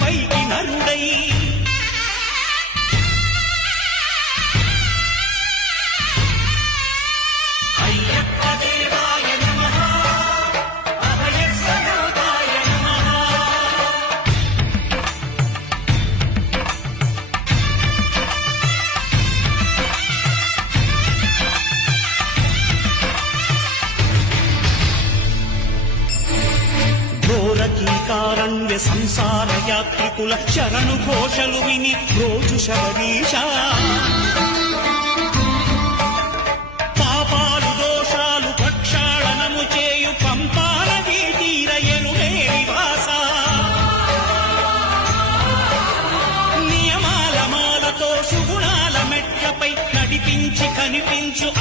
పైకి నరుడై అయ్యప్ప దేవాయ నమః అభయస్వరూపాయ నమః. ఘోరకీకారణ్య సంసార యాత్రికుల శరణు ఘోషలు విని రోజు శబరీష పాపాలు దోషాలు ప్రక్షాళనము చేయు పంపానదీ తీరయలుడే నివాస నియమాల మాలతో సుగుణాల మెట్లపై నడిపించి కనిపించు